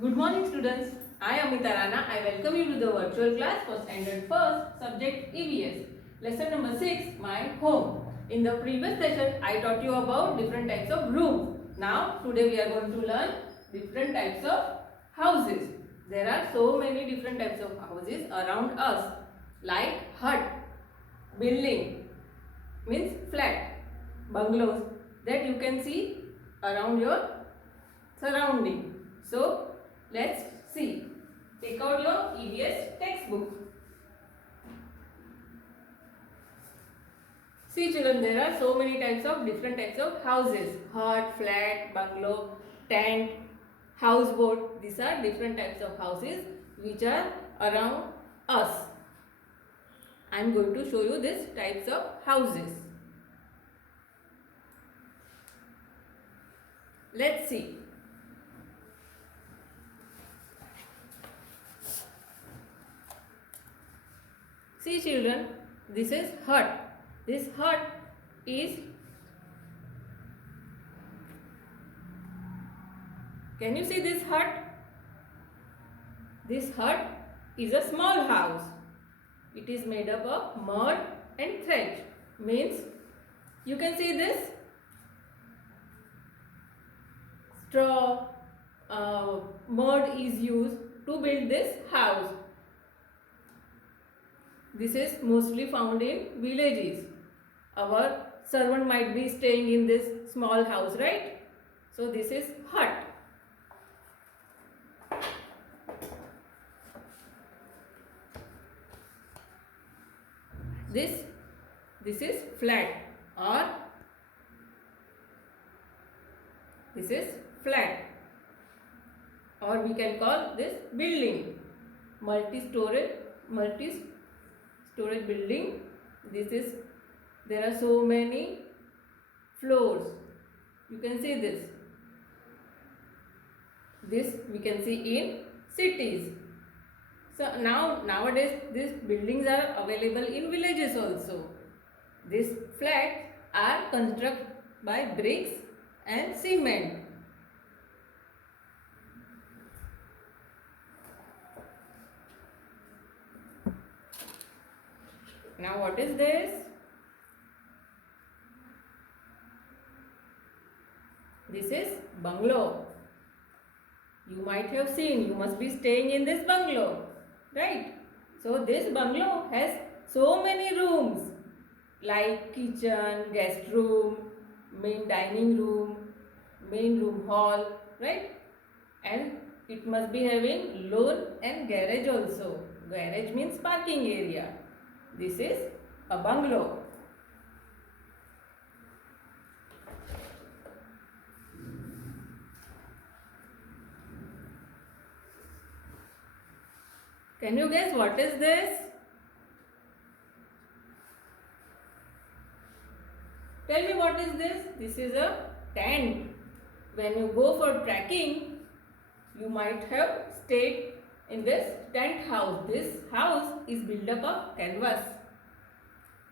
Good morning students. I am Amita Rana. I welcome you to the virtual class for standard first subject EVS. Lesson number 6, my home. In the previous session I taught you about different types of rooms. Now today we are going to learn different types of houses. There are so many different types of houses around us, like hut, building means flat, bungalows that you can see around your surrounding. So let's see. Take out your EVS textbook. See children, there are so many types of different types of houses. Hut, flat, bungalow, tent, houseboat. These are different types of houses which are around us. I am going to show you these types of houses. Let's see. See children, this is hut. This hut is, can you see this hut? This hut is a small house. It is made up of mud and thatch. Means you can see this straw, mud is used to build this house. This is mostly found in villages. Our servant might be staying in this small house, right? So this is hut. This is flat, or this is flat, or we can call this building, multi-storage building. There are so many floors. You can see this we can see in cities. So nowadays these buildings are available in villages also. These flats are constructed by bricks and cement. Now what is this? This is bungalow. You might have seen, you must be staying in this bungalow, right? So this bungalow has so many rooms like kitchen, guest room, main dining room, main room hall, right? And it must be having lawn and garage also. Garage means parking area. This is a bungalow. Can you guess what is this? Tell me what is this? This is a tent. When you go for trekking, you might have stayed in this tent house. This house is built up of canvas.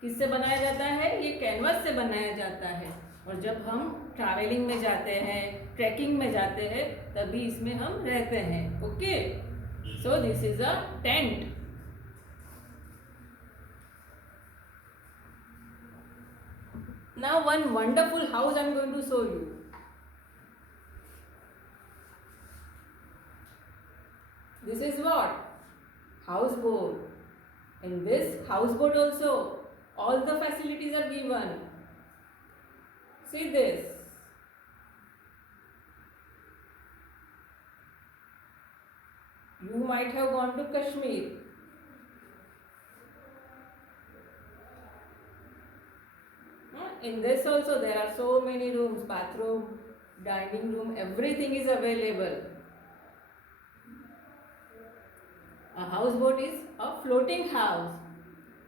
किससे बनाया जाता है? ये canvas से बनाया जाता है. और जब हम ट्रैवलिंग में जाते हैं, ट्रैकिंग में जाते हैं, तभी इसमें हम रहते हैं. Okay, so this is a tent. Now one wonderful house I am going to show you. This is what? Houseboat. In this houseboat also, all the facilities are given. See this. You might have gone to Kashmir. In this also there are so many rooms, bathroom, dining room, everything is available. A houseboat is a floating house.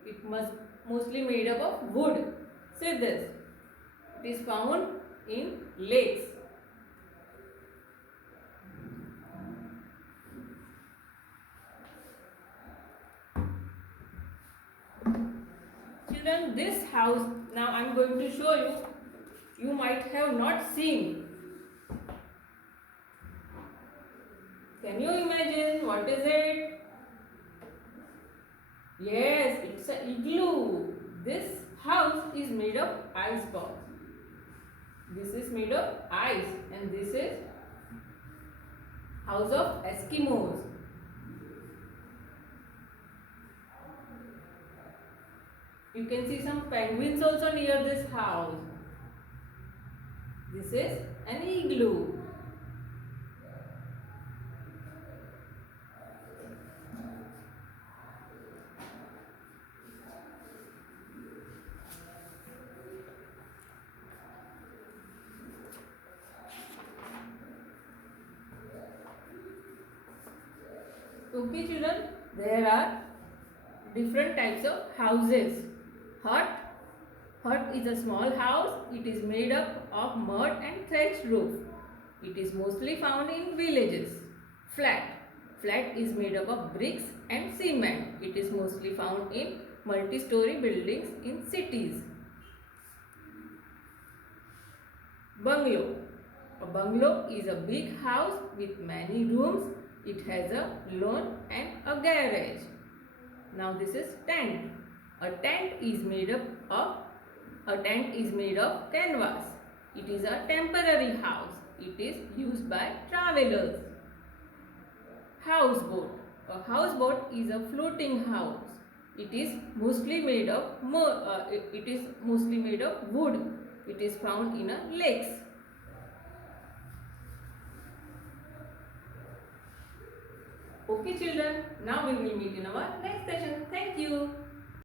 It must mostly made up of wood. See this. It is found in lakes. Children, this house, now I am going to show you. You might have not seen. Can you imagine what is it? Yes, it's an igloo. This house is made of ice balls. This is made of ice, and this is house of Eskimos. You can see some penguins also near this house. This is an igloo. Okay children, there are different types of houses. Hut. Hut is a small house. It is made up of mud and thatched roof. It is mostly found in villages. Flat. Flat is made up of bricks and cement. It is mostly found in multi-story buildings in cities. Bungalow. A bungalow is a big house with many rooms. It has a lawn and a garage. Now this is tent. A tent is made of canvas. It is a temporary house. It is used by travelers. Houseboat. A houseboat is a floating house. It is mostly made of wood. It is found in a lakes. Okay children, now we will meet in our next session. Thank you.